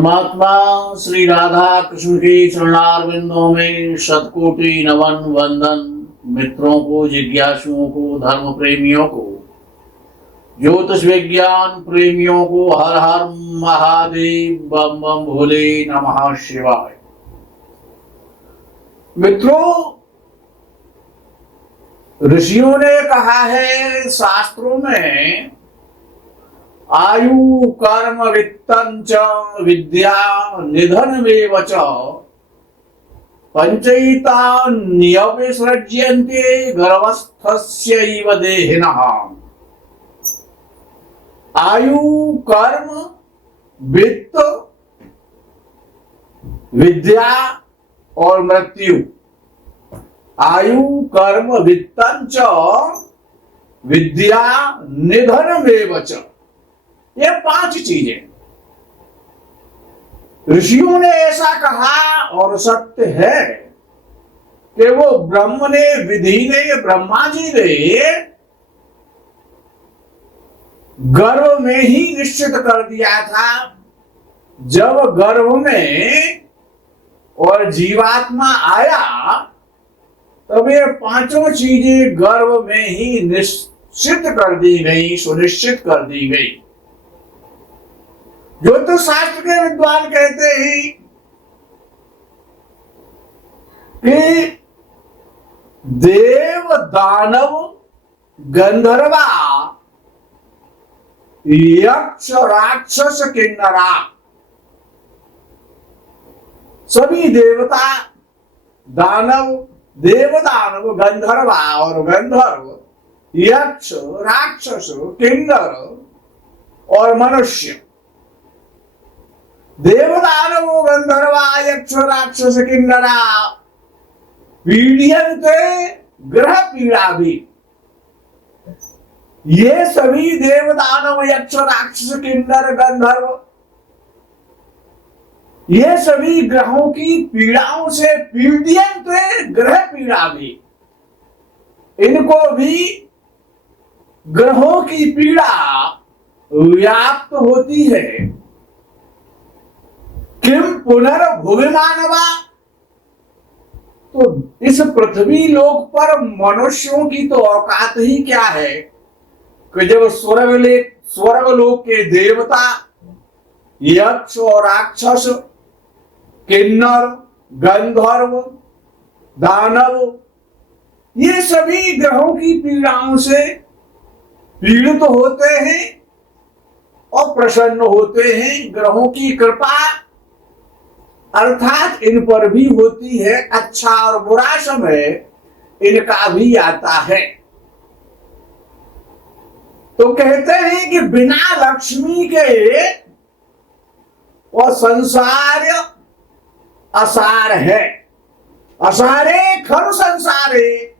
परमात्मा श्री राधा कृष्ण के चरणारविंदों में शतकोटि नमन वंदन। मित्रों को, जिज्ञासुओं को, धर्म प्रेमियों को, ज्योतिष विज्ञान प्रेमियों को हर हर महादेव, बम बम भोले नमः शिवाय। मित्रों, ऋषियों ने कहा है शास्त्रों में, आयु कर्म वित्तं च विद्या निधनमेव च पंचैतान्यविसृज्यन्ते गर्भस्थस्यैव देहिनः। आयु कर्म वित्त विद्या और मृत्यु। आयु कर्म वित्तं च विद्या निधनमेव च, ये 5 चीजें ऋषियों ने ऐसा कहा और सत्य है कि वो ब्रह्म ने, विधि ने, ब्रह्मा जी ने गर्भ में ही निश्चित कर दिया था। जब गर्भ में और जीवात्मा आया तब ये 5 चीजें गर्भ में ही निश्चित कर दी गई, सुनिश्चित कर दी गई। ज्योतिष शास्त्र के विद्वान कहते हैं कि देव दानव गंधर्वा यक्ष राक्षस किन्नरा, सभी देवता, दानव, देवदानव, गंधर्वा और गंधर्व, यक्ष राक्षस किन्नर और मनुष्य, देवदानवो गंधर्वा यक्ष राक्षस किन्नरा पीड्यन्ते ग्रह पीड़ा भी। ये सभी देवदानव यक्ष राक्षस किन्नर गंधर्व, ये सभी ग्रहों की पीड़ाओं से पीड्यन्ते ग्रह पीड़ा भी, इनको भी ग्रहों की पीड़ा व्याप्त होती है। किम पुनर्भुवि मानवा, तो इस पृथ्वी लोक पर मनुष्यों की तो औकात ही क्या है कि जब स्वर्ग लोक के देवता, यक्ष और राक्षस, किन्नर, गंधर्व, दानव, ये सभी ग्रहों की पीड़ाओं से पीड़ित होते हैं और प्रसन्न होते हैं। ग्रहों की कृपा अर्थात इन पर भी होती है, अच्छा और बुरा समय इनका भी आता है। तो कहते हैं कि बिना लक्ष्मी के वह संसार असार है। असारे खरु संसारे,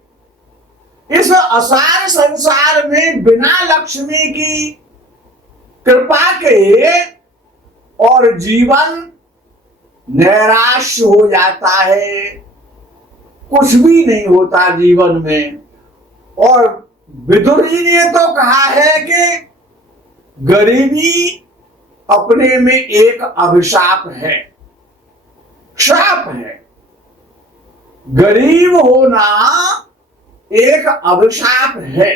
इस असार संसार में बिना लक्ष्मी की कृपा के और जीवन नैराश हो जाता है, कुछ भी नहीं होता जीवन में। और विदुर जी ने तो कहा है कि गरीबी अपने में एक अभिशाप है, श्राप है। गरीब होना एक अभिशाप है।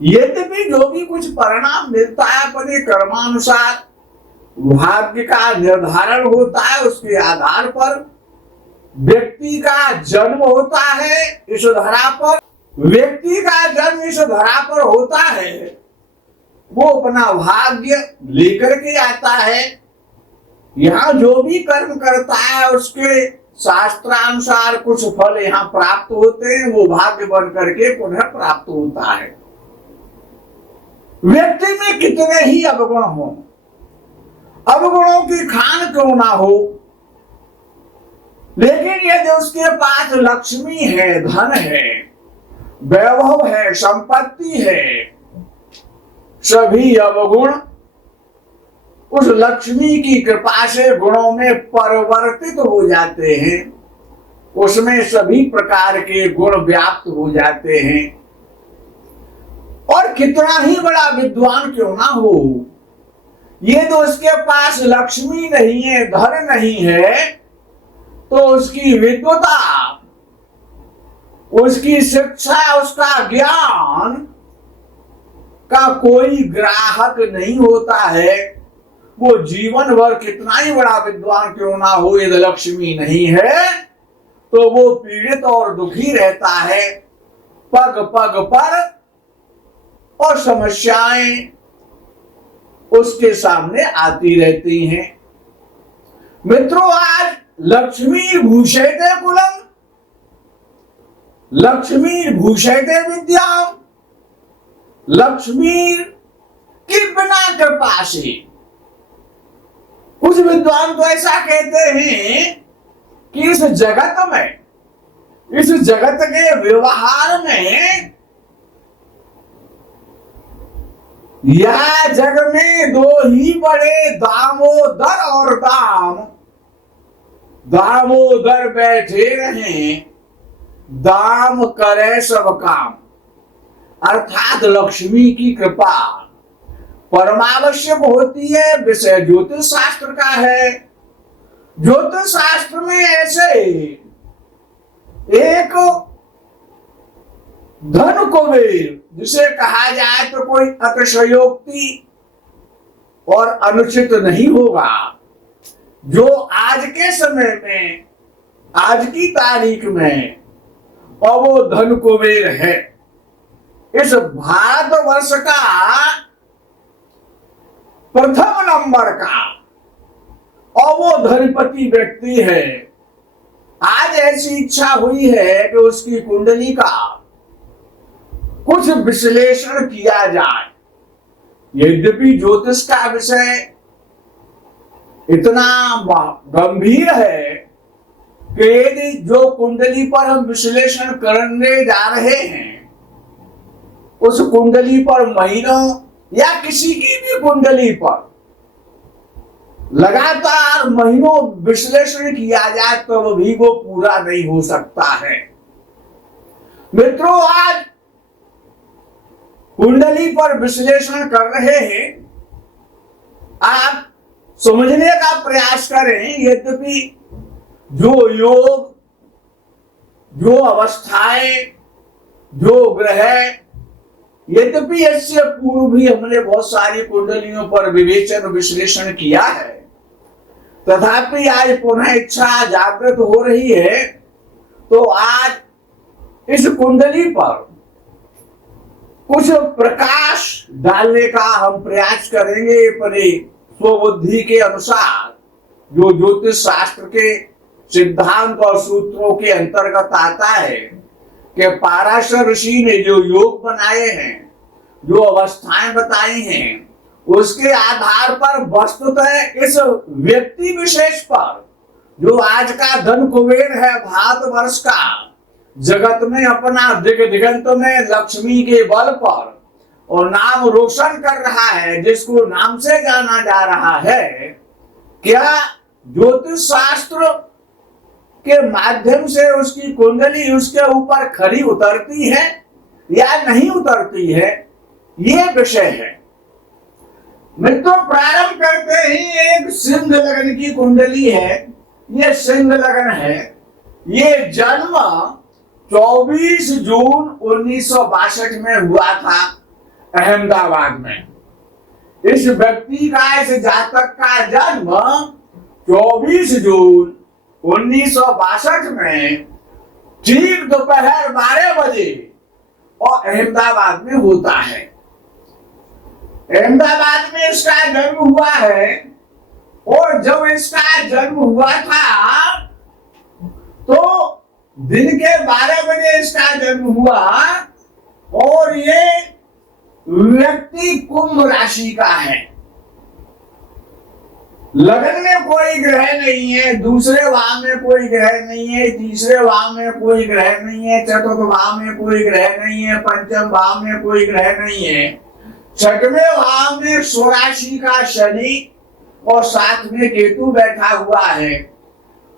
यद्यपि जो भी कुछ परिणाम मिलता है अपने कर्मानुसार, भाग्य का निर्धारण होता है, उसके आधार पर व्यक्ति का जन्म होता है इस धरा पर। व्यक्ति का जन्म इस धरा पर होता है, वो अपना भाग्य लेकर के आता है। यहाँ जो भी कर्म करता है उसके शास्त्रानुसार कुछ फल यहाँ प्राप्त होते हैं, वो भाग्य बन करके पुनः प्राप्त होता है। व्यक्ति में कितने ही अवगुण हो, अवगुणों की खान क्यों ना हो, लेकिन यदि उसके पास लक्ष्मी है, धन है, वैभव है, संपत्ति है, सभी अवगुण उस लक्ष्मी की कृपा से गुणों में परिवर्तित हो जाते हैं। उसमें सभी प्रकार के गुण व्याप्त हो जाते हैं। और कितना ही बड़ा विद्वान क्यों ना हो, ये तो उसके पास लक्ष्मी नहीं है, धन नहीं है, तो उसकी विद्वता, उसकी शिक्षा, उसका ज्ञान का कोई ग्राहक नहीं होता है। वो जीवन भर कितना ही बड़ा विद्वान क्यों ना हो, यदि लक्ष्मी नहीं है तो वो पीड़ित और दुखी रहता है। पग पग पर और समस्याएं उसके सामने आती रहती हैं। मित्रों, आज लक्ष्मी भूषयते कुलम, लक्ष्मी भूषयते विद्याम, लक्ष्मी की बिना कृपा से, कुछ विद्वान तो ऐसा कहते हैं कि इस जगत में, इस जगत के व्यवहार में, यह जग में दो ही बड़े दामोदर और दाम, दामोदर बैठे रहे, दाम करे सब काम। अर्थात लक्ष्मी की कृपा परमावश्यक होती है। विषय ज्योतिष शास्त्र का है। ज्योतिष शास्त्र में ऐसे एक धन कुबेर, जिसे कहा जाए तो कोई अतिशयोक्ति और अनुचित नहीं होगा, जो आज के समय में, आज की तारीख में, और वो धन कुबेर है। इस भारतवर्ष का प्रथम नंबर का और वो धनपति व्यक्ति है। आज ऐसी इच्छा हुई है कि उसकी कुंडली का कुछ विश्लेषण किया जाए। यद्यपि ज्योतिष का विषय इतना गंभीर है कि यदि जो कुंडली पर हम विश्लेषण करने जा रहे हैं, उस कुंडली पर महीनों या किसी की भी कुंडली पर लगातार महीनों विश्लेषण किया जाए तो भी वो पूरा नहीं हो सकता है। मित्रों, आज कुंडली पर विश्लेषण कर रहे हैं, आप समझने का प्रयास करें। यद्यपि जो योग, जो अवस्थाएं, जो ग्रह, यद्यपि इससे पूर्व भी हमने बहुत सारी कुंडलियों पर विवेचन विश्लेषण किया है, तथापि आज पुनः इच्छा जागृत हो रही है, तो आज इस कुंडली पर कुछ प्रकाश डालने का हम प्रयास करेंगे। अपनी स्वबुद्धि के अनुसार, जो ज्योतिष शास्त्र के सिद्धांत और सूत्रों के अंतर्गत आता है कि पाराशर ऋषि ने जो योग बनाए हैं, जो अवस्थाएं बताई हैं, उसके आधार पर वस्तुतः इस व्यक्ति विशेष पर, जो आज का धन कुबेर है भारतवर्ष का, जगत में अपना दिगंत में लक्ष्मी के बल पर और नाम रोशन कर रहा है, जिसको नाम से जाना जा रहा है, क्या ज्योतिष शास्त्र के माध्यम से उसकी कुंडली उसके ऊपर खरी उतरती है या नहीं उतरती है, ये विषय है। मित्रों, प्रारंभ करते ही एक सिंह लगन की कुंडली है। ये सिंह लगन है। ये जन्म 24 जून 1962 में हुआ था अहमदाबाद में। इस व्यक्ति का, इस जातक का जन्म 24 जून 1962 में ठीक दोपहर 12 बजे और अहमदाबाद में होता है। अहमदाबाद में इसका जन्म हुआ है। और जब इसका जन्म हुआ था तो दिन के 12 बजे इसका जन्म हुआ। और ये व्यक्ति कुंभ राशि का है। लगन में कोई ग्रह नहीं है, दूसरे भाव में कोई ग्रह नहीं है, तीसरे भाव में कोई ग्रह नहीं है, चतुर्थ भाव में कोई ग्रह नहीं है, पंचम भाव में कोई ग्रह नहीं है, छठवें भाव में स्वराशि का शनि और साथ में केतु बैठा हुआ है।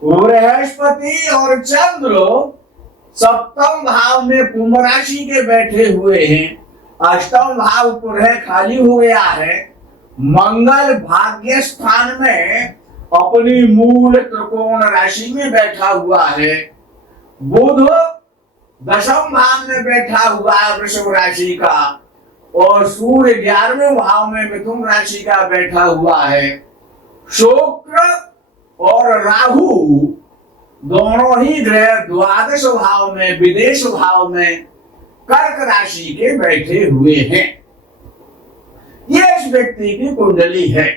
बृहस्पति और चंद्र सप्तम भाव में कुंभ राशि के बैठे हुए हैं। अष्टम भाव पुनः खाली हो गया है। मंगल भाग्य स्थान में अपनी मूल त्रिकोण राशि में बैठा हुआ है। बुध दशम भाव में बैठा हुआ है वृषभ राशि का, और सूर्य 11वें भाव में मिथुन राशि का बैठा हुआ है। शुक्र और राहु दोनों ही ग्रह द्वादश भाव में विदेश भाव में कर्क राशि के बैठे हुए हैं। ये इस व्यक्ति की कुंडली है।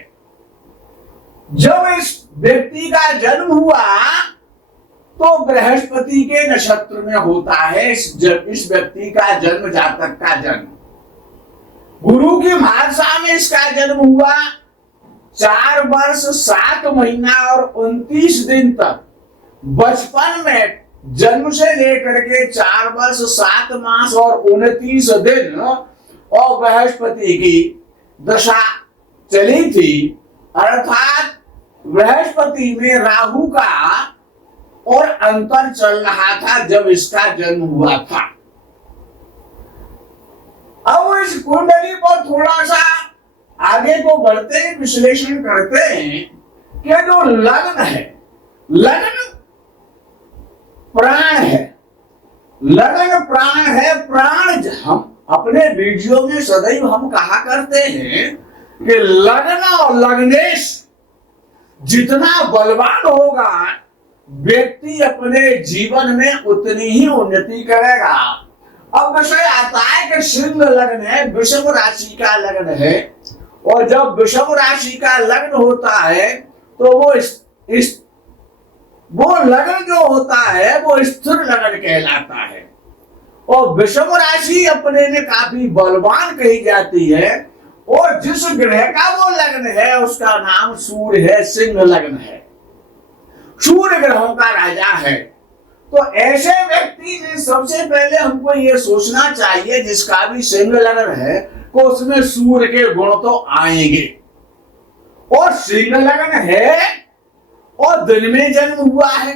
जब इस व्यक्ति का जन्म हुआ तो बृहस्पति के नक्षत्र में होता है इस व्यक्ति का जन्म, जातक का जन्म। गुरु की महादशा में इसका जन्म हुआ। 4 वर्ष 7 महीना और 29 दिन तक, बचपन में जन्म से लेकर के 4 वर्ष 7 मास और 29 दिन और बृहस्पति की दशा चली थी। अर्थात बृहस्पति में राहु का और अंतर चल रहा था जब इसका जन्म हुआ था। अब इस कुंडली पर थोड़ा सा आगे को बढ़ते हैं, विश्लेषण करते हैं कि जो लग्न है, लग्न प्राण है, लग्न प्राण है। प्राण हम अपने वीडियो में सदैव हम कहा करते हैं कि लग्न और लग्नेश जितना बलवान होगा व्यक्ति अपने जीवन में उतनी ही उन्नति करेगा। अब विषय आता है कि सिंह लग्न है, वृषभ राशि का लग्न है, और जब वृषभ राशि का लग्न होता है तो वो लग्न जो होता है वो स्थिर लग्न कहलाता है। और वृषभ राशि अपने में काफी बलवान कही जाती है, और जिस ग्रह का वो लग्न है उसका नाम सूर्य है, सिंह लग्न है, सूर्य ग्रहों का राजा है। तो ऐसे व्यक्ति ने सबसे पहले हमको ये सोचना चाहिए जिसका भी सिंह लग्न है तो उसमें सूर्य के गुण तो आएंगे। और सिंह लग्न है और दिन में जन्म हुआ है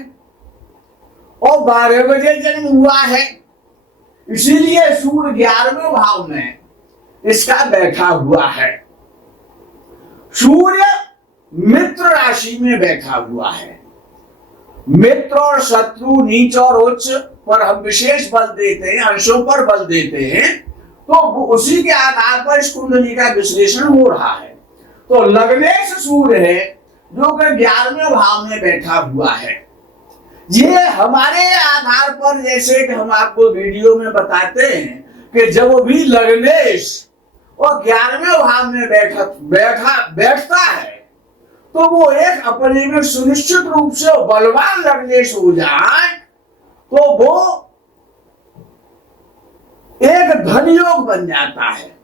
और 12 बजे जन्म हुआ है, इसीलिए सूर्य 11वें भाव में इसका बैठा हुआ है। सूर्य मित्र राशि में बैठा हुआ है। मित्र और शत्रु, नीच और उच्च पर हम विशेष बल देते हैं, अंशों पर बल देते हैं, तो उसी के आधार पर इस कुंडली का विश्लेषण हो रहा है। तो लग्नेश सूर्य है जो कि 11वें भाव में बैठा हुआ है। ये हमारे आधार पर, जैसे कि हम आपको वीडियो में बताते हैं कि जब भी लग्नेश और 11वें भाव में बैठता है तो वो एक अपने में सुनिश्चित रूप से बलवान लग्नेश हो जाए तो वो एक धन योग बन जाता है।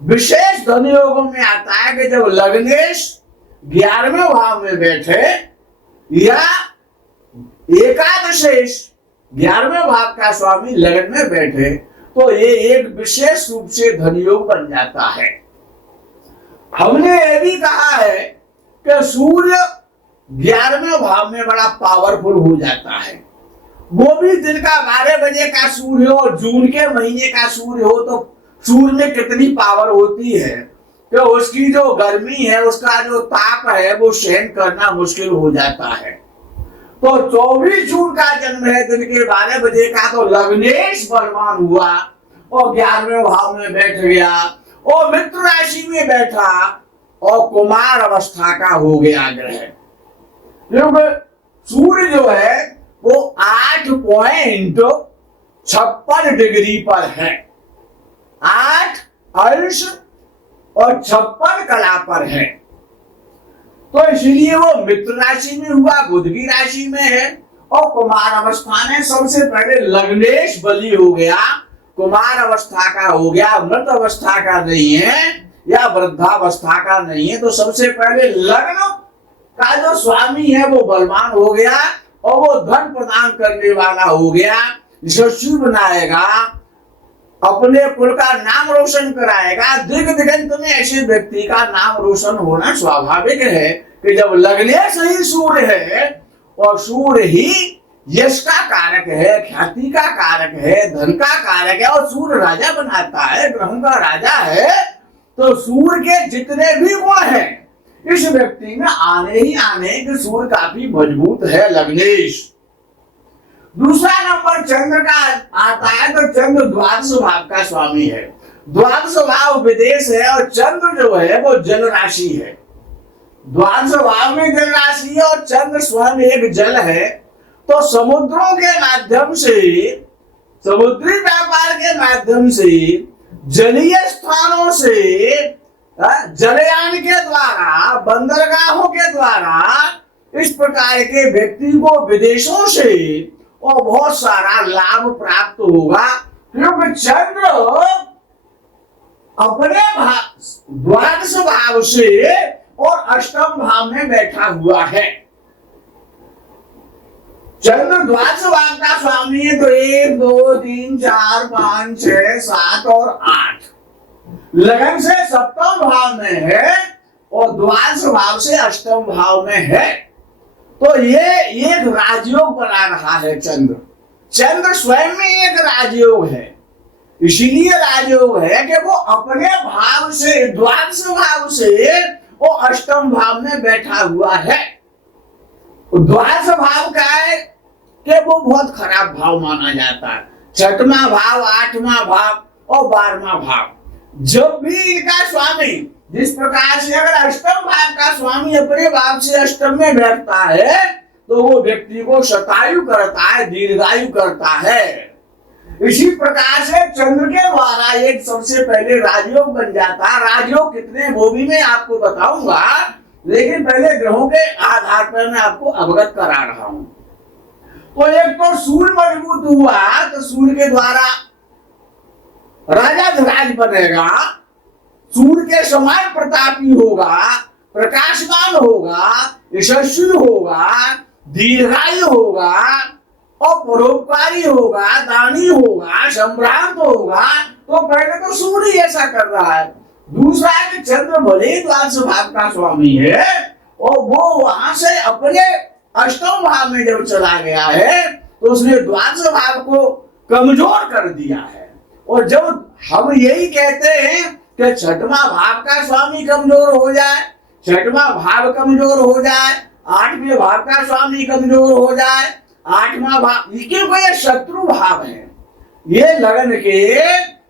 विशेष धन योगों में आता है कि जब लग्नेश 11वें भाव में बैठे या एकादशेश 11वें भाव का स्वामी लग्न में बैठे तो ये एक विशेष रूप से धन योग बन जाता है। हमने ये भी कहा है कि सूर्य 11वें भाव में बड़ा पावरफुल हो जाता है। वो भी दिन का 12 बजे का सूर्य हो, जून के महीने का सूर्य हो, तो सूर्य में कितनी पावर होती है कि उसकी जो गर्मी है, उसका जो ताप है वो सहन करना मुश्किल हो जाता है। तो 24 जून का जन्म है, दिन के 12 बजे का, तो लग्नेश बलवान हुआ और 11वें भाव में बैठ गया और मित्र राशि में बैठा और कुमार अवस्था का हो गया ग्रह। क्योंकि सूर्य जो है वो 8.56 डिग्री पर है, 8 अंश और 56 कला पर है। तो इसलिए वो मित्र राशि में हुआ, बुध की राशि में है और कुमार अवस्था में सबसे पहले लग्नेश बली हो गया, कुमार अवस्था का हो गया, मृत अवस्था का नहीं है या वृद्धावस्था का नहीं है। तो सबसे पहले लग्न का जो स्वामी है वो बलवान हो गया और वो धन प्रदान करने वाला हो गया, यशस्वी बनाएगा, अपने कुल का नाम रोशन कराएगा। दिग दिगंत में ऐसे व्यक्ति का नाम रोशन होना स्वाभाविक है कि जब लग्नेश ही सूर्य है और सूर्य ही यश का कारक है, ख्याति का कारक है, धन का कारक है और सूर्य राजा बनाता है, ग्रहों का राजा है, तो सूर्य के जितने भी गुण हैं इस व्यक्ति में आने ही आने कि सूर्य काफी मजबूत है लग्नेश। दूसरा नंबर चंद्र का आता है तो चंद्र द्वादश भाव का स्वामी है। द्वादश भाव विदेश है और चंद्र जो है वो जल राशि है। द्वादश भाव में जल राशि है और चंद्र स्वयं एक जल है। तो समुद्रों के माध्यम से, समुद्री व्यापार के माध्यम से, जलीय स्थानों से, जलयान के द्वारा, बंदरगाहों के द्वारा इस प्रकार के व्यक्ति को विदेशों से और बहुत सारा लाभ प्राप्त होगा, क्योंकि चंद्र अपने द्वादश भाव से और अष्टम भाव में बैठा हुआ है। चंद्र द्वादश भाव का स्वामी है तो 1 2 3 4 5 6 7 और 8 लगन से सप्तम भाव में है और द्वादश भाव से अष्टम भाव में है। तो ये एक राजयोग बना रहा है। चंद्र स्वयं में एक राजयोग है। इसीलिए राजयोग है कि वो अपने भाव से, द्वादश भाव से वो अष्टम भाव में बैठा हुआ है। द्वादश भाव का है कि वो बहुत खराब भाव माना जाता है। 6वां भाव, 8वां भाव और 12वां भाव, जब भी इनका स्वामी जिस प्रकार से अगर अष्टम भाव का स्वामी अपने भाव से अष्टम में बैठता है तो वो व्यक्ति को शतायु करता है, दीर्घायु करता है। इसी प्रकार से चंद्र के द्वारा एक सबसे पहले राजयोग बन जाता है। राजयोग कितने वो भी मैं आपको बताऊंगा, लेकिन पहले ग्रहों के आधार पर मैं आपको अवगत करा रहा हूं। तो एक तो सूर्य मजबूत हुआ तो सूर्य के द्वारा राजा धराज बनेगा, सूर्य के समान प्रतापी होगा, प्रकाशमान होगा, यशस्वी होगा, दीर्घायु होगा और परोपकारी होगा, दानी होगा, संभ्रांत होगा। तो पहले तो सूर्य ऐसा कर रहा है। दूसरा है कि चंद्र भले द्वादश भाव का स्वामी है और वो वहां से अपने अष्टम भाव में जब चला गया है तो उसने द्वादश भाव को कमजोर कर दिया है। और जब हम यही कहते हैं कि 6वां भाव का स्वामी कमजोर हो जाए, 6वां भाव कमजोर हो जाए, 8वें भाव का स्वामी कमजोर हो जाए, 8वां भाव, क्योंकि ये शत्रु भाव है। ये लगन के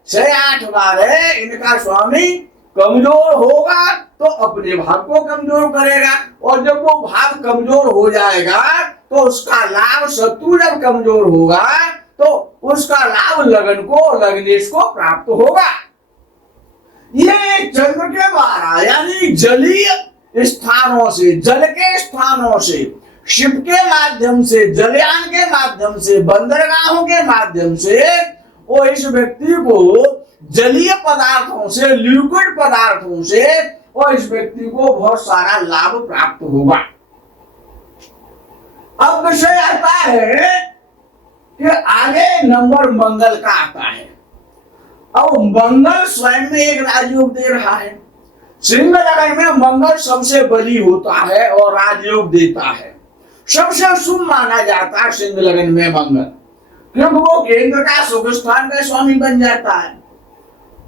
6 8 बार है, इनका स्वामी कमजोर होगा तो अपने भाव को कमजोर करेगा और जब वो भाव कमजोर हो जाएगा तो उसका लाभ, शत्रु जब कमजोर होगा तो उसका लाभ लगन को, लग्नेश को प्राप्त होगा। ये चंद्र के द्वारा यानी जलीय स्थानों से, जल के स्थानों से, शिप के माध्यम से, जलयान के माध्यम से, बंदरगाहों के माध्यम से वो इस व्यक्ति को जलीय पदार्थों से, लिक्विड पदार्थों से और इस व्यक्ति को बहुत सारा लाभ प्राप्त होगा। अब विषय आता है कि आगे नंबर मंगल का आता है। अब मंगल स्वयं में एक राजयोग दे रहा है। सिंह लगन में मंगल सबसे बली होता है और राजयोग देता है। सबसे शुभ माना जाता है सिंह लगन में मंगल, क्योंकि वो केंद्र का, सुख स्थान का स्वामी बन जाता है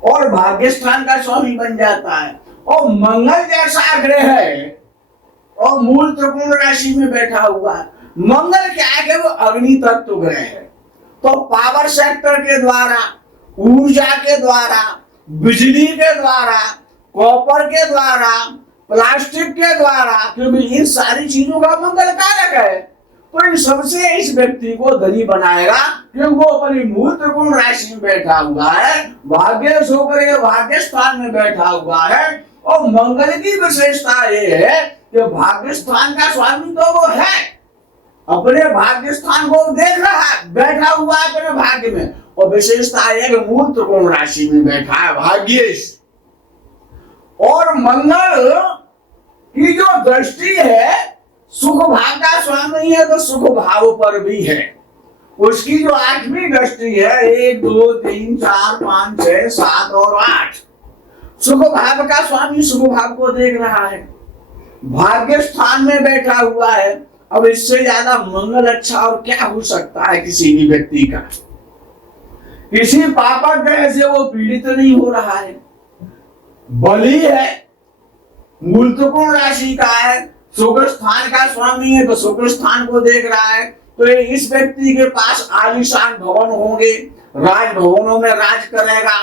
और भाग्य स्थान का स्वामी बन जाता है। और मंगल जैसा ग्रह है और मूल त्रिकोण राशि में बैठा हुआ है। मंगल क्या है कि वो अग्नि तत्व ग्रह है। तो पावर सेक्टर के द्वारा, ऊर्जा के द्वारा, बिजली के द्वारा, कॉपर के द्वारा, प्लास्टिक के द्वारा, क्योंकि इन सारी चीजों का मंगल कारक है, तो इन सबसे इस व्यक्ति को धनी बनाएगा, क्योंकि वो अपनी मूल त्रिकोण राशि में बैठा हुआ है, भाग्य होकर भाग्य स्थान में बैठा हुआ है। और मंगल की विशेषता ये है कि भाग्य स्थान का स्वामी तो वो है, अपने भाग्य स्थान को देख रहा है, बैठा हुआ है अपने भाग्य में। और विशेषता है कि मूल त्रिकोण राशि में बैठा है भाग्येश। और मंगल की जो दृष्टि है सुख भाव का स्वामी है तो सुख भाव पर भी है। उसकी जो 8वीं दृष्टि है, 1 2 3 4 5 6 7 और 8, सुख भाव का स्वामी सुख भाव को देख रहा है, भाग्य स्थान में बैठा हुआ है। अब इससे ज्यादा मंगल अच्छा और क्या हो सकता है किसी भी व्यक्ति का। किसी पापक ग्रह से वो पीड़ित नहीं हो रहा है, बली है, मूल त्रिकोण राशि का है, शुक्र स्थान का स्वामी है, तो शुक्र स्थान को देख रहा है। तो इस व्यक्ति के पास आलीशान भवन होंगे, राजभवनों में राज करेगा,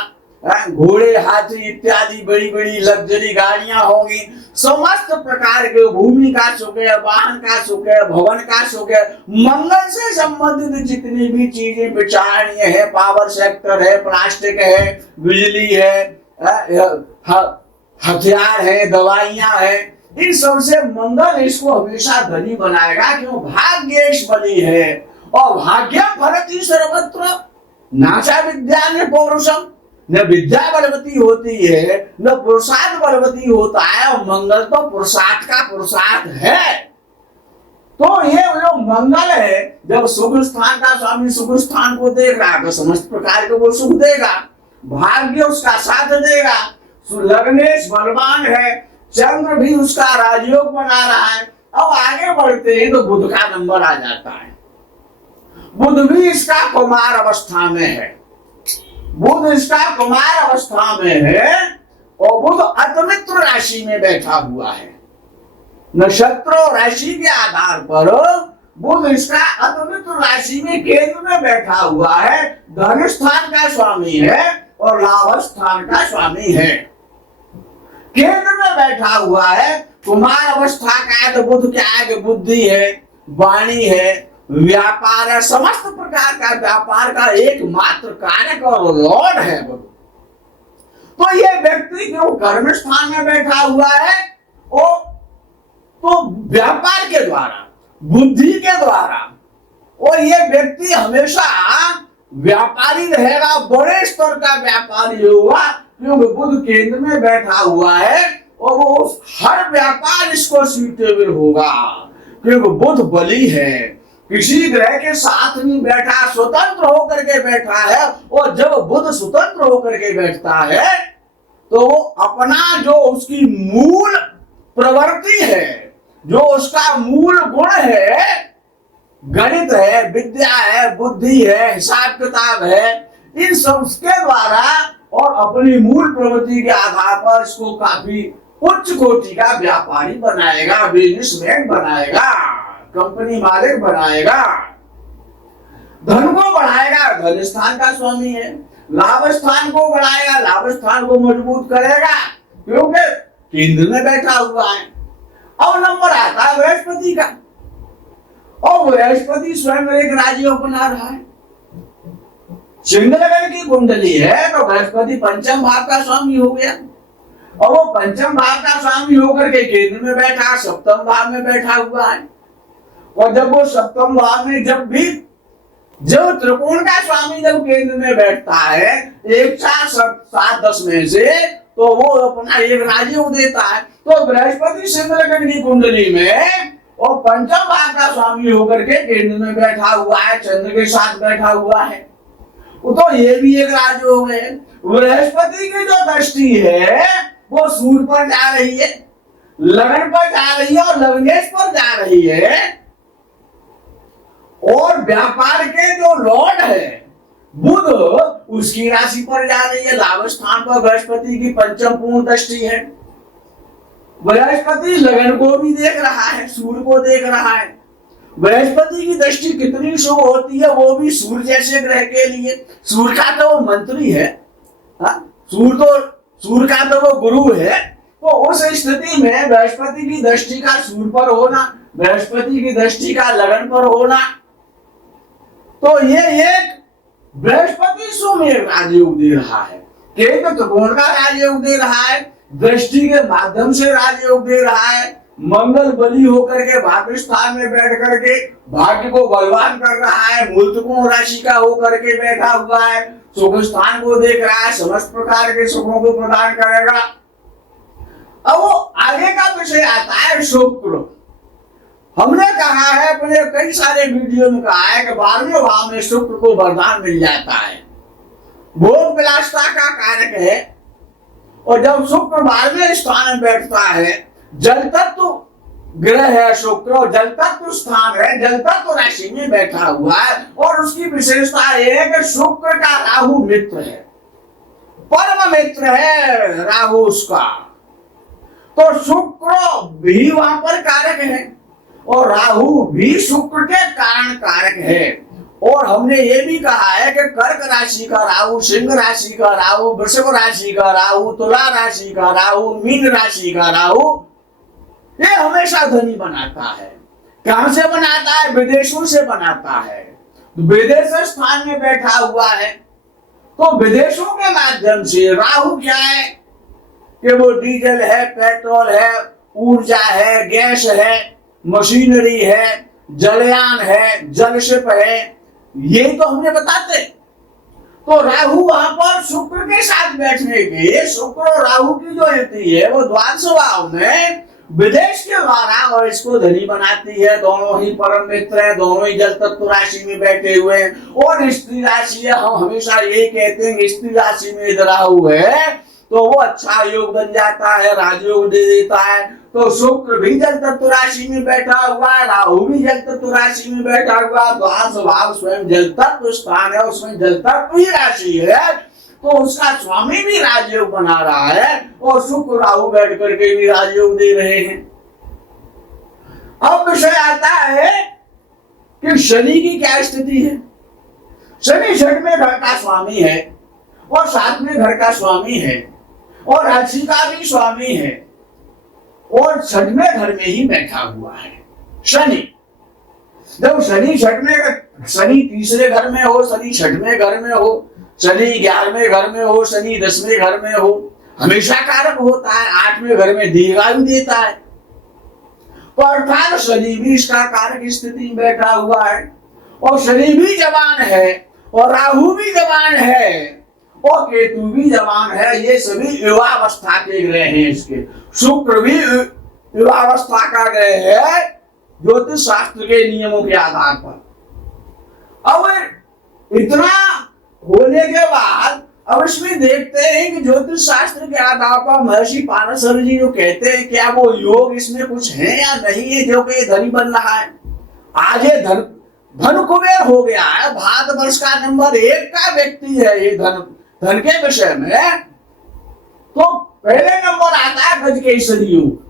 घोड़े हाथी इत्यादि बड़ी बड़ी लग्जरी गाड़ियां होंगी, समस्त प्रकार के भूमि का सुख है, वाहन का सुख है, भवन का सुख है, मंगल से संबंधित जितनी भी चीजें विचारणीय है, पावर सेक्टर है, प्लास्टिक है, बिजली है, हथियार है, दवाइयां है, इन सबसे मंगल इसको हमेशा धनी बनाएगा। क्यों? भाग्येश बली है। और भाग्य फलति सर्वत्र, नाचा विद्या ने पौरुषम, न विद्या बलवती होती है न पुरुषार्थ बलवती होता है, और मंगल तो पुरुषार्थ का पुरुषार्थ है। तो ये जो मंगल है, जब सुख स्थान का स्वामी सुख स्थान को देख रहा है तो समस्त प्रकार के वो सुख देगा, भाग्य उसका साथ देगा, लग्नेश बलवान है, चंद्र भी उसका राजयोग बना रहा है। अब आगे बढ़ते हैं तो बुध का नंबर आ जाता है। बुध भी इसका कुमार अवस्था में है, बुध इसका कुमार अवस्था में है, और बुध अतमित्र राशि में बैठा हुआ है। नक्षत्र राशि के आधार पर बुध इसका अतमित्र राशि में केंद्र में बैठा हुआ है, धन स्थान का स्वामी है और लाभ स्थान का स्वामी है। केंद्र में बैठा हुआ है, कुमार अवस्था का है, तो बुध क्या है कि बुद्धि है, वाणी है, व्यापार है, समस्त प्रकार का व्यापार का एकमात्र कारक और लॉर्ड है बुध। तो ये व्यक्ति जो कर्म स्थान में बैठा हुआ है, वो तो व्यापार के द्वारा, बुद्धि के द्वारा, और ये व्यक्ति हमेशा व्यापारी रहेगा, बड़े स्तर का व्यापारी होगा, क्योंकि बुध केंद्र में बैठा हुआ है और वो हर व्यापार इसको सूटेबल होगा, क्योंकि बुध बली है, किसी ग्रह के साथ नहीं बैठा, स्वतंत्र होकर के बैठा है। और जब बुध स्वतंत्र होकर के बैठता है तो वो अपना जो उसकी मूल प्रवृत्ति है, जो उसका मूल गुण है, गणित है, विद्या है, बुद्धि है, हिसाब किताब है, इन सब के द्वारा और अपनी मूल प्रवृत्ति के आधार पर इसको काफी उच्च कोटि का व्यापारी बनाएगा, बिजनेसमैन बनाएगा, कंपनी मालिक बनाएगा, धन को बढ़ाएगा, धन स्थान का स्वामी है, लाभ स्थान को बढ़ाएगा, लाभ स्थान को मजबूत करेगा, क्योंकि केंद्र में बैठा हुआ है। और नंबर आता है बृहस्पति का, और बृहस्पति स्वयं एक राजयोग बना रहा है, सिंह लगन की कुंडली है, तो बृहस्पति पंचम भाव का स्वामी हो गया, और वो पंचम भाव का स्वामी होकर के केंद्र में बैठा, सप्तम भाव में बैठा हुआ है। और जब वो सप्तम भाव में जब त्रिकोण का स्वामी जब केंद्र में बैठता है 1 4 7 10 में से, तो वो अपना एक राजयोग देता है। तो बृहस्पति सिंह लगन की कुंडली में और पंचम भाव का स्वामी होकर के केंद्र में बैठा हुआ है, चंद्र के साथ बैठा हुआ है, तो ये भी एक राजयोग है। बृहस्पति की जो दृष्टि है वो सूर्य पर जा रही है, लगन पर जा रही है और लग्नेश पर जा रही है, और व्यापार के जो लॉर्ड है बुध उसकी राशि पर जा रही है, लाभ स्थान पर बृहस्पति की पंचम पूर्ण दृष्टि है। बृहस्पति लगन को भी देख रहा है, सूर्य को देख रहा है। बृहस्पति की दृष्टि कितनी शुभ होती है, वो भी सूर्य जैसे ग्रह के लिए। सूर्य का तो वो मंत्री है, सूर्य का तो वो गुरु है। तो उस स्थिति में बृहस्पति की दृष्टि का सूर्य पर होना, बृहस्पति की दृष्टि का लगन पर होना, तो ये एक बृहस्पति स्वयं राजयोग दे रहा है, केतु त्रिकोण का राजयोग दे रहा है, दृष्टि के माध्यम से राजयोग दे रहा है, मंगल बली होकर के भाग्य स्थान में बैठ करके भाग्य को बलवान कर रहा है, मूल त्रिकोण राशि का होकर के बैठा हुआ है, सुख स्थान को देख रहा है, समस्त प्रकार के सुखों को प्रदान करेगा। अब वो आगे का विषय आता है शुक्र। हमने कहा है अपने कई सारे वीडियो में कहा है कि 12वें भाव में शुक्र को वरदान मिल जाता है, भोग विलासता का कारक है। और जब शुक्र 12वें स्थान में बैठता है, जल तत्व ग्रह है शुक्र, और जल तत्व स्थान है, जल तत्व राशि में बैठा हुआ है। और उसकी विशेषता यह है कि शुक्र का राहु मित्र है, परम मित्र है राहु उसका। तो शुक्र भी वहां पर कारक है और राहु भी शुक्र के कारण कारक है। और हमने ये भी कहा है कि कर्क राशि का राहु, सिंह राशि का राहु, वृषभ राशि का राहु, तुला राशि का राहु, मीन राशि का राहु, ये हमेशा धनी बनाता है। कहां से बनाता है? विदेशों से बनाता है। विदेश स्थान में बैठा हुआ है तो विदेशों के माध्यम से राहु क्या है कि वो डीजल है, पेट्रोल है, ऊर्जा है, गैस है, मशीनरी है, जलयान है, जलशिप है, ये तो हमने बताते। तो राहु वहां पर शुक्र के साथ बैठने के, शुक्र और राहु की जो युति है वो द्वादश भाव में विदेश के द्वारा और इसको धनी बनाती है। दोनों ही परम मित्र है, दोनों ही जल तत्व राशि में बैठे हुए हैं। और स्त्री राशि है, हम हमेशा यही कहते हैं स्त्री राशि में यदि राहु है तो वो अच्छा योग बन जाता है, राजयोग दे देता है। तो शुक्र भी जल तत्व राशि में बैठा हुआ है, राहु भी जल तत्व राशि में बैठा हुआ है। द्वादश भाव स्वयं जल तत्व स्थान है, उसमें जल तत्व ही राशि है, तो उसका स्वामी भी राजयोग बना रहा है और शुक्र राहु बैठ करके भी राजयोग दे रहे हैं। अब विषय आता है कि शनि की क्या स्थिति है। शनि छठवें घर का स्वामी है और सातवें घर का स्वामी है और राशि का भी स्वामी है और छठवें घर में ही बैठा हुआ है शनि। जब शनि छठवें, शनि तीसरे घर में हो, शनि छठवें घर में हो, शनि 11वें घर में हो, शनि 10वें घर में हो, हमेशा कारक होता है। 8वें घर में दीर्घायु देता है। तो अर्थात शनि भी इसका कारक स्थिति में बैठा हुआ है और शनि भी जवान है और राहु भी जवान है और केतु भी जवान है। ये सभी युवावस्था के ग्रह हैं इसके। शुक्र भी युवावस्था का ग्रह है ज्योतिष शास्त्र के नियमों के आधार पर। अब इतना होने के बाद अब इसमें देखते हैं कि ज्योतिष शास्त्र के आधार पर महर्षि पाराशर जी जो कहते हैं क्या वो योग इसमें कुछ है या नहीं है जो कि धनी बन रहा है। आज ये धन कुबेर हो गया है, भारत वर्ष का नंबर 1 का व्यक्ति है ये धन के विषय में। तो पहले नंबर आता है गजकेसरी योग।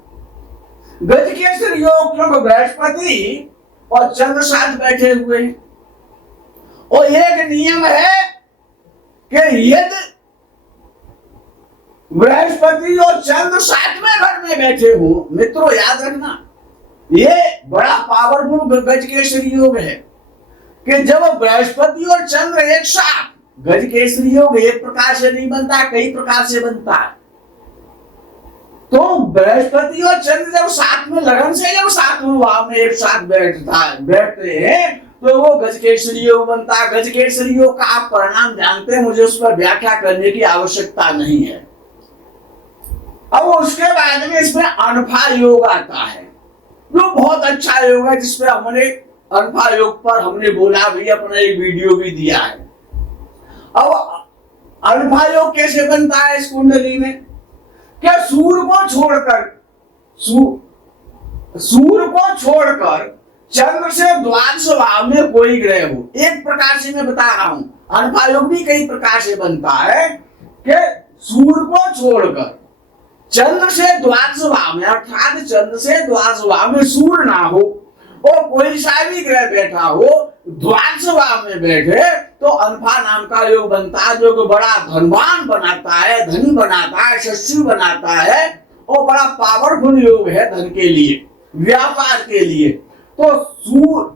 गजकेसरी योग क्योंकि बृहस्पति और चंद्र साथ बैठे हुए हैं और एक नियम है कि यदि बृहस्पति और चंद्र सातवें घर में बैठे हो, मित्रों याद रखना ये बड़ा पावरफुल गजकेसरी योग है कि जब बृहस्पति और चंद्र एक साथ, गजकेसरी योग एक प्रकार से नहीं बनता, कई प्रकार से बनता है। तो बृहस्पति और चंद्र जब साथ में लगन से जब सातवें भाव में एक साथ बैठते हैं तो वो गजकेसरी योग बनता है। गजकेसरी योग का आप परिणाम जानते हैं, मुझे उस पर व्याख्या करने की आवश्यकता नहीं है। अब उसके बाद में इसमें अनफा योग आता है जो बहुत अच्छा योग है, जिसपे हमने अनफा योग पर हमने बोला भी, अपना एक वीडियो भी दिया है। अब अनफा योग कैसे बनता है इस कुंडली में? क्या सूर्य को छोड़कर चंद्र से द्वादश भाव में कोई ग्रह हो, एक प्रकार से मैं बता रहा हूं। अनफा योग भी कई प्रकार से बनता है कि सूर्य को छोड़कर चंद्र से द्वादश भाव में, अर्थात चंद्र से द्वादश भाव में सूर्य ना हो और कोई सा भी ग्रह बैठा हो, द्वादश भाव में बैठे तो अनफा नाम का योग बनता है, जो कि बड़ा धनवान बनाता है, धनी बनाता है, यशस्वी बनाता है और बड़ा पावरफुल योग है धन के लिए, व्यापार के लिए। तो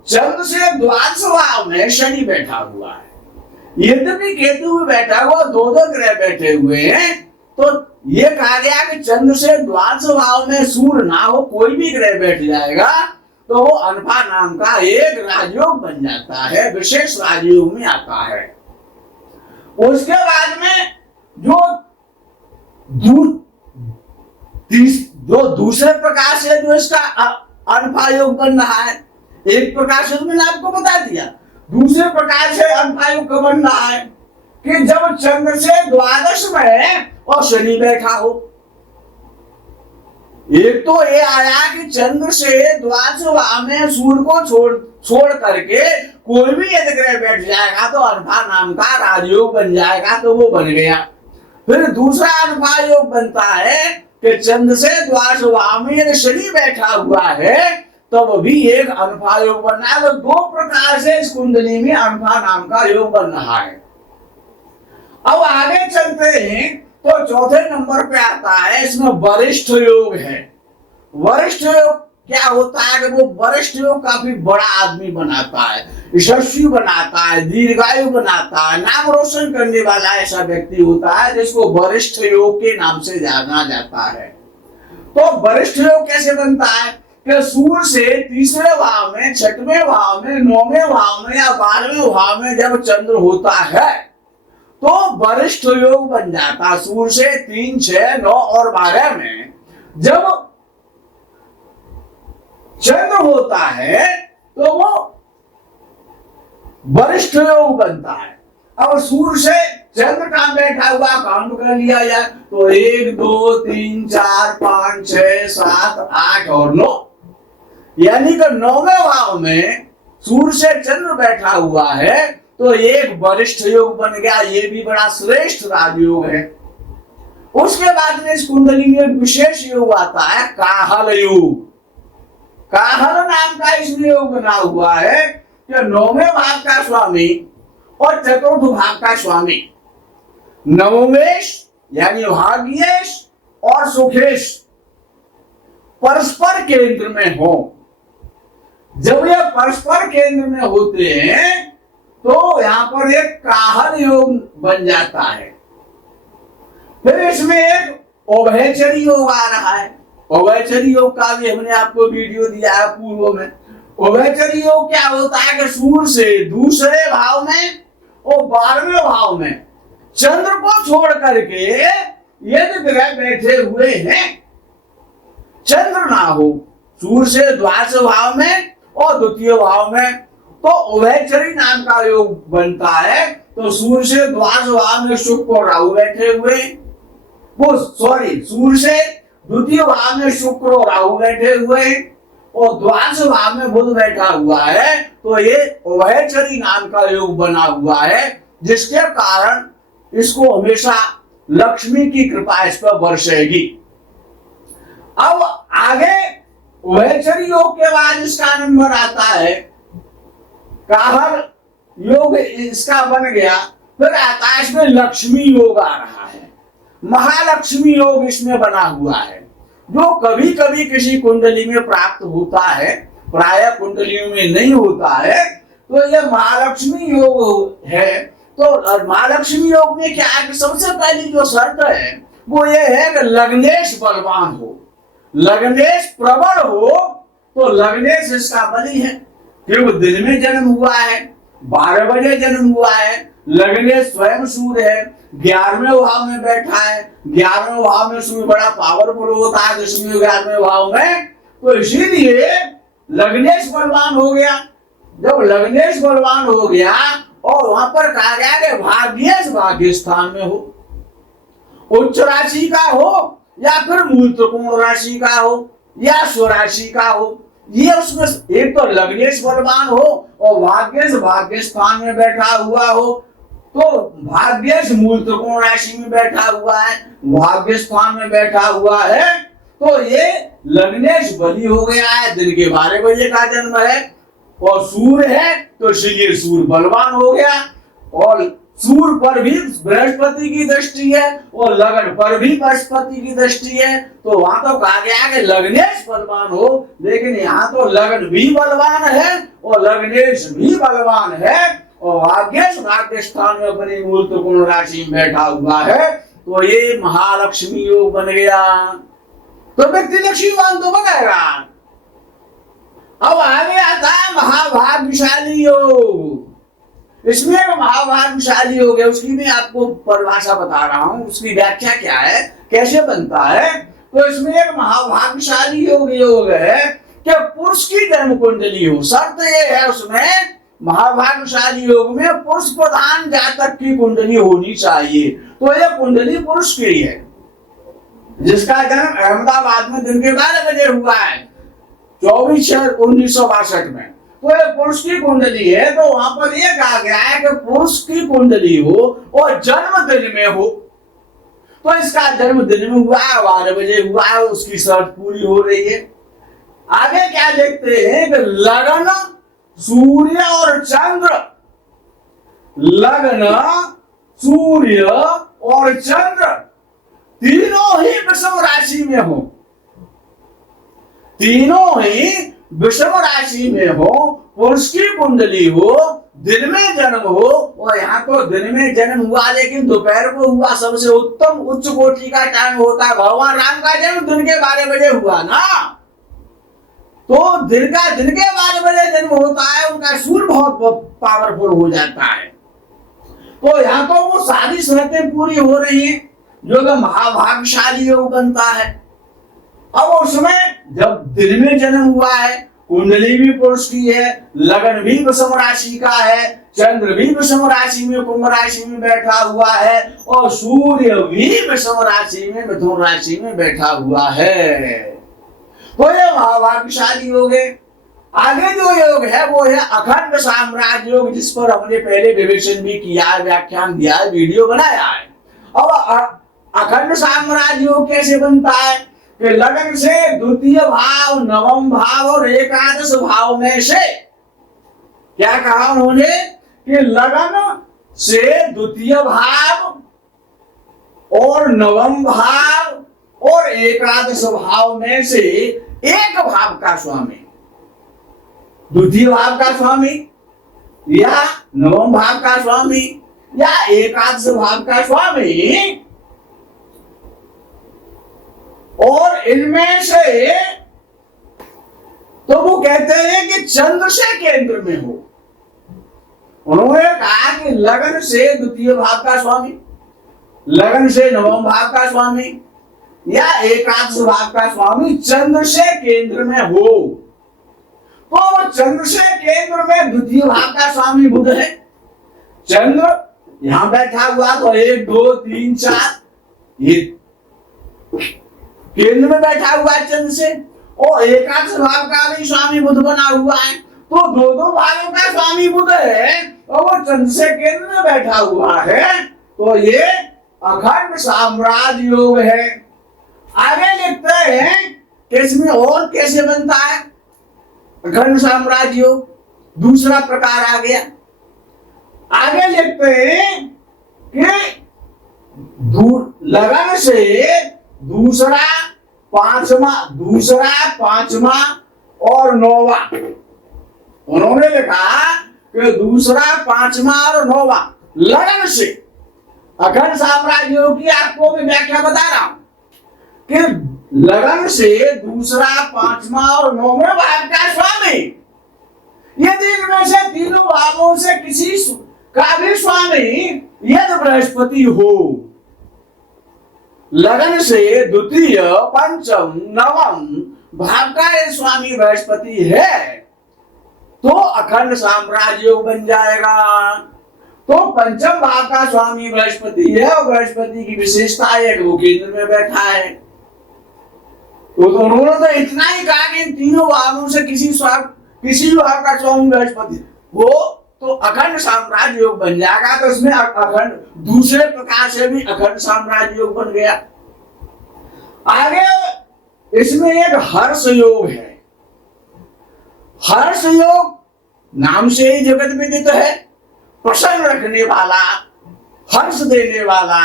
चंद्र से द्वादश भाव में शनि बैठा हुआ है, यद्यपि केतु भी बैठा हुआ, दो ग्रह बैठे हुए हैं। तो ये कहा गया कि चंद्र से द्वादश भाव में सूर्य ना हो, कोई भी ग्रह बैठ जाएगा तो वो अनफा नाम का एक राजयोग बन जाता है, विशेष राजयोग में आता है। उसके बाद में जो दूसरे प्रकार से जो इसका अनफा योग बन रहा है, एक प्रकार से मैंने आपको बता दिया, दूसरे प्रकार से अनफा योग बन रहा है कि जब चंद्र से द्वादश में और शनि बैठा हो। एक तो ये आया कि चंद्र से द्वादश भाव में सूर्य को छोड़ करके कोई भी यदि ग्रह बैठ जाएगा तो अनफा नाम का राजयोग बन जाएगा, तो वो बन गया। फिर दूसरा अनुभव योग बनता है कि चंद्र से द्वादश भाव में यदि शनि बैठा हुआ है तब भी एक अनुभव योग बनना है। तो दो प्रकार से इस कुंडली में अनुभव नाम का योग बन रहा है। अब आगे चलते हैं तो चौथे नंबर पे आता है, इसमें वरिष्ठ योग है। वरिष्ठ योग क्या होता है कि वो वरिष्ठ योग काफी बड़ा आदमी बनाता है, यशस्वी बनाता है, दीर्घायु बनाता है, नाम रोशन करने वाला ऐसा व्यक्ति होता है जिसको वरिष्ठ योग के नाम से जाना जाता है। तो वरिष्ठ योग कैसे बनता है कि सूर्य से तीसरे भाव में, छठवें भाव में, नौवें भाव में या 12वें भाव में जब चंद्र होता है तो वरिष्ठ योग बन जाता है। सूर्य से 3, 6, 9 और 12 में जब चंद्र होता है तो वो वरिष्ठ योग बनता है। अब सूर्य से चंद्र कहां बैठा हुआ काउंट कर लिया जाए तो 1, 2, 3, 4, 5, 6, 7, 8 और 9, यानी कि 9वें भाव में सूर्य से चंद्र बैठा हुआ है तो एक वरिष्ठ योग बन गया। ये भी बड़ा श्रेष्ठ राजयोग है। उसके बाद में इस कुंडली में एक विशेष योग आता है, काहल योग। काहल नाम का इसमें योग बना हुआ है कि 9वें भाव का स्वामी और चतुर्थ भाव का स्वामी नवमेश यानी भाग्येश और सुखेश परस्पर केंद्र में हो। जब ये परस्पर केंद्र में होते हैं तो यहां पर एक काहल योग बन जाता है। फिर इसमें एक उभयचरी योग आ रहा है। उभयचरी योग का भी हमने आपको वीडियो दिया है पूर्व में। उभयचरी योग क्या होता है कि सूर्य से दूसरे भाव में और 12वें भाव में चंद्र को छोड़ करके यदि ग्रह बैठे हुए हैं, चंद्र ना हो, सूर्य से द्वादश भाव में और द्वितीय भाव में, तो उभयचरी नाम का योग बनता है। तो सूर्य से द्वादश भाव में शुक्र और राहु बैठे हुए, वो सूर्य से द्वितीय भाव में शुक्र और राहु बैठे हुए और द्वादश भाव में बुध बैठा हुआ है, तो ये उभयचरी नाम का योग बना हुआ है, जिसके कारण इसको हमेशा लक्ष्मी की कृपा इस पर बरसेगी। अब आगे उभयचरी योग के बाद इसका नंबर आता है काहल योग, इसका बन गया। फिर आता है इसमें लक्ष्मी योग आ रहा है, महालक्ष्मी योग इसमें बना हुआ है, जो कभी कभी किसी कुंडली में प्राप्त होता है, प्राय कुंडलियों में नहीं होता है। तो ये महालक्ष्मी योग है। तो महालक्ष्मी योग में क्या है कि सबसे पहली जो शर्त है वो ये है कि लग्नेश बलवान हो, लग्नेश प्रबल हो। तो लग्नेश इसका बली है क्योंकि दिन में जन्म हुआ है, 12 बजे जन्म हुआ है। लग्नेश स्वयं सूर्य है, 11वें भाव में बैठा है। 11वें भाव में सूर्य बड़ा पावरफुल होता है 10वें 11वें भाव में, तो इसीलिए लग्नेश बलवान हो गया। जब लग्नेश बलवान हो गया और वहां पर कहा गया कि भाग्येश भाग्य स्थान में हो, उच्च राशि का हो या फिर मूल त्रिकोण राशि का हो या स्वराशि का हो, ये उसमें एक तो लग्नेश बलवान हो और भाग्येश भाग्य स्थान में बैठा हुआ हो। तो भाग्येश मूल त्रिकोण राशि में बैठा हुआ है, भाग्य स्थान में बैठा हुआ है, तो ये लग्नेश बली हो गया है। दिन के 12 बजे का जन्म है और सूर्य है, तो इसलिए सूर्य बलवान हो गया। और सूर्य पर भी बृहस्पति की दृष्टि है और लगन पर भी बृहस्पति की दृष्टि है। तो वहां तो कहा गया कि लग्नेश बलवान हो, लेकिन यहाँ तो लगन भी बलवान है और लग्नेश भी बलवान है और भाग्येश भाग्य स्थान में अपनी मूल त्रिकोण राशि में बैठा हुआ है। तो ये महालक्ष्मी योग बन गया। तो व्यक्ति लक्ष्मीवान तो बनेगा। अब आगे आता है महाभाग्यशाली योग। इसमें महाभाग्यशाली योग है, उसकी मैं आपको परिभाषा बता रहा हूं, उसकी व्याख्या क्या है, कैसे बनता है। तो इसमें एक महाभाग्यशाली योग है कि पुरुष की जन्म कुंडली हो। शर्त ये है उसमें, महाभाग्यशाली योग में पुरुष प्रधान जातक की कुंडली होनी चाहिए। तो ये कुंडली पुरुष की है, जिसका जन्म अहमदाबाद में दिन के 12 बजे हुआ है 24/6/1962 में। तो ये पुरुष की कुंडली है। तो वहां पर यह कहा गया है कि पुरुष की कुंडली हो और जन्म दिन में हो। तो इसका जन्म दिन में हुआ है, 12 बजे हुआ है, उसकी शर्त पूरी हो रही है। आगे क्या देखते हैं कि लगन सूर्य और चंद्र, लगन सूर्य और चंद्र तीनों ही वृषभ राशि में हो, तीनों ही वृषभ राशि में हो, पुरुष की कुंडली हो, दिन में जन्म हो, और यहाँ तो दिन में जन्म हुआ लेकिन दोपहर को हुआ, सबसे उत्तम उच्च कोटि का टाइम होता है। भगवान राम का जन्म दिन के 12 बजे हुआ ना, तो दिन के 12 बजे जन्म होता है, उनका सूर्य बहुत पावरफुल हो जाता है। तो यहाँ तो वो सारी शर्तें पूरी हो रही है, जो कि महाभाग्यशाली योग बनता है। अब उसमें जब दिन में जन्म हुआ है, कुंडली भी पुरुष की है, लगन भी वृषभ राशि का है, चंद्र भी वृषभ राशि में कुंभ राशि में बैठा हुआ है, और सूर्य भी वृषभ राशि में मिथुन राशि में बैठा हुआ है, तो ये महाभाग्यशाली योग है। आगे जो योग है वो है अखंड साम्राज्य योग, जिस पर हमने पहले विवेचन भी किया, व्याख्यान दिया है, वीडियो बनाया है। अब अखंड साम्राज्य योग कैसे बनता है कि लगन से द्वितीय भाव, नवम भाव और एकादश भाव में से, क्या कहा उन्होंने कि लगन से द्वितीय भाव और नवम भाव और एकादश भाव में से एक भाव का स्वामी, द्वितीय भाव का स्वामी या नवम भाव का स्वामी या एकादश भाव का स्वामी, और इनमें से तो वो कहते हैं कि चंद्र से केंद्र में हो। उन्होंने कहा कि लगन से द्वितीय भाव का स्वामी, लगन से नवम भाव का स्वामी या एकादश भाव का स्वामी चंद्र से केंद्र में हो, तो वो चंद्र से केंद्र में द्वितीय भाव का स्वामी बुध है। चंद्र यहां बैठा हुआ तो 1 2 3 4 ये केंद्र में बैठा हुआ है चंद्र से, और एकादश भाव का भी स्वामी बुध बना हुआ है, तो दो भावों का स्वामी बुध है और वो चंद्र से केंद्र में बैठा हुआ है, तो ये अखंड साम्राज्य योग है। आगे लिखते हैं कि इसमें और कैसे बनता है अखंड साम्राज्य योग, दूसरा प्रकार आ गया। आगे लिखते हैं कि लगन से दूसरा पांचवा और नौवा, उन्होंने लिखा कि दूसरा, पांचवा और नौवा लगन से अखंड साम्राज्य योग की आपको मैं व्याख्या बता रहा हूं कि लगन से दूसरा, पांचवा और नौवें भाव का स्वामी, यदि इनमें से तीनों भावों से किसी का भी स्वामी यदि बृहस्पति हो, लगन से द्वितीय, पंचम, नवम भाव का ये स्वामी बृहस्पति है, तो अखंड साम्राज्य योग बन जाएगा। तो पंचम भाव का स्वामी बृहस्पति है और बृहस्पति की विशेषता है कि वो केंद्र में बैठा है। तो उन्होंने तो इतना ही कहा कि इन तीनों भावों से किसी भाव का स्वामी बृहस्पति हो तो अखंड साम्राज्य योग बन जाएगा। तो इसमें अखंड दूसरे प्रकार से भी अखंड साम्राज्य योग बन गया। आगे इसमें एक हर्ष योग है। हर्ष योग नाम से ही जगत विदित है, प्रसन्न रखने वाला, हर्ष देने वाला।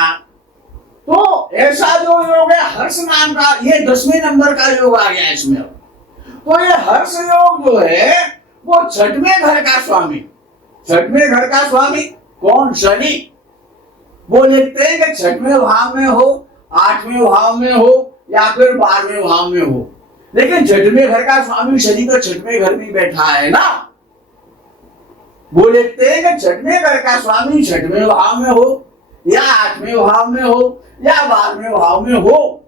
तो ऐसा जो योग है हर्ष नाम का, ये 10वें नंबर का योग आ गया इसमें। तो ये हर्ष योग जो है वो 6वें घर का स्वामी, 6वें घर का स्वामी कौन? शनि। वो लिखते हैं कि 6वें भाव में हो, 8वें भाव में हो या फिर 12वें भाव में हो, लेकिन 6वें घर का स्वामी शनि तो 6वें घर में बैठा है ना। वो लिखते हैं कि 6वें घर का स्वामी 6वें भाव में हो या 8वें भाव में हो या 12वें भाव में हो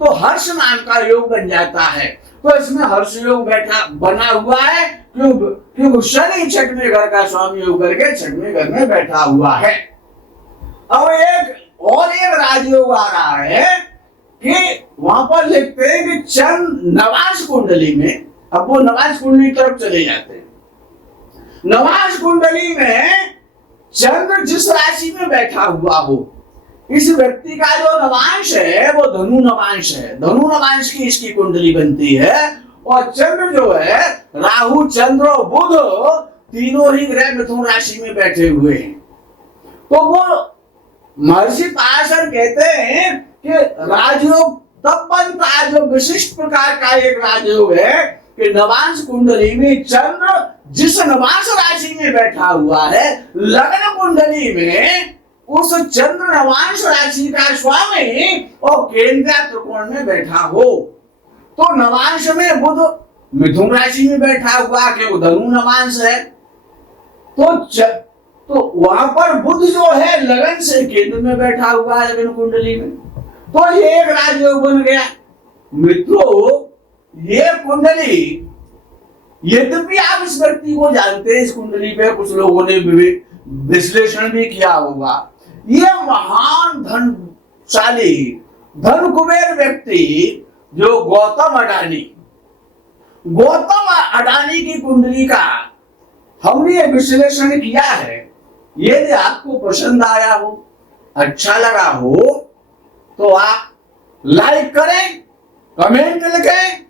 तो हर्ष नाम का योग बन जाता है। तो इसमें हर्ष योग बना हुआ है क्योंकि शनि 6वें घर का स्वामी होकर के 6वें घर में बैठा हुआ है। अब एक राजयोग आ रहा है कि वहां पर लिखते हैं कि चंद्र नवांश कुंडली में, अब वो नवांश कुंडली की तरफ चले जाते हैं। नवांश कुंडली में चंद्र जिस राशि में बैठा हुआ हो, इस व्यक्ति का जो नवांश है वो धनु नवांश है, धनु नवांश की इसकी कुंडली बनती है। और चंद्र जो है, राहु चंद्र और बुध तीनों ही ग्रह मिथुन राशि में बैठे हुए हैं। तो वो महर्षि पराशर कहते हैं कि राजयोग तब बनता है जो विशिष्ट प्रकार का एक राजयोग है कि नवांश कुंडली में चंद्र जिस नवांश राशि में बैठा हुआ है, लग्न कुंडली में उस चंद्र नवांश राशि का स्वामी और केंद्र त्रिकोण में बैठा हो। तो नवांश में बुध मिथुन राशि में बैठा हुआ कि वो धनु नवांश है, तो वहां पर बुध जो है लगन से केंद्र में बैठा हुआ है लगन कुंडली में, तो ये एक राजयोग बन गया। मित्रों, ये कुंडली, यद्यपि आप इस व्यक्ति को जानते हैं, इस कुंडली पे कुछ लोगों ने विश्लेषण भी किया होगा, ये महान धनशाली धन कुबेर व्यक्ति जो गौतम अडानी की कुंडली का हमने विश्लेषण किया है। यदि आपको पसंद आया हो, अच्छा लगा हो, तो आप लाइक करें, कमेंट लिखें।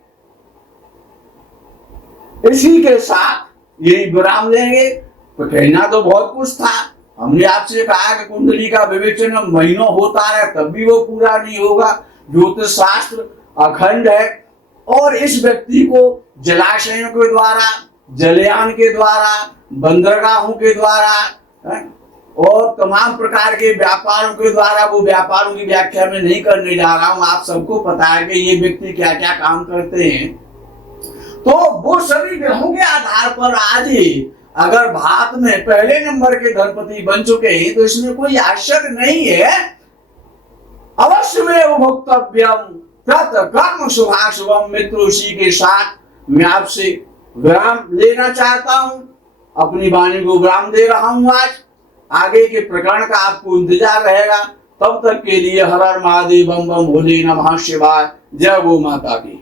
इसी के साथ यही विराम लेंगे। तो कहना तो बहुत कुछ था, हमने आपसे कहा कि कुंडली का विवेचन महीनों होता है तब भी वो पूरा नहीं होगा। ज्योतिष शास्त्र अखंड है और इस व्यक्ति को जलाशयों के द्वारा, जलयान के द्वारा, बंदरगाहों के द्वारा और तमाम प्रकार के व्यापारों के द्वारा, वो व्यापारों की व्याख्या में नहीं करने जा रहा हूं, आप सबको पता है कि ये व्यक्ति क्या क्या काम करते हैं। तो वो सभी ग्रहों के आधार पर आज अगर भारत में पहले नंबर के धनपति बन चुके हैं तो इसमें कोई आश्चर्य नहीं है। अवश्य में भोक्तव्यम तत् कर्म शुभाशुभम। मित्रों, इसी के साथ मैं आपसे विराम लेना चाहता हूं, अपनी वाणी को विराम दे रहा हूं। आज आगे के प्रकरण का आपको इंतजार रहेगा। तब तक के लिए हर हर महादेव, बम बम भोले नमः शिवाय। जय गौ माता की।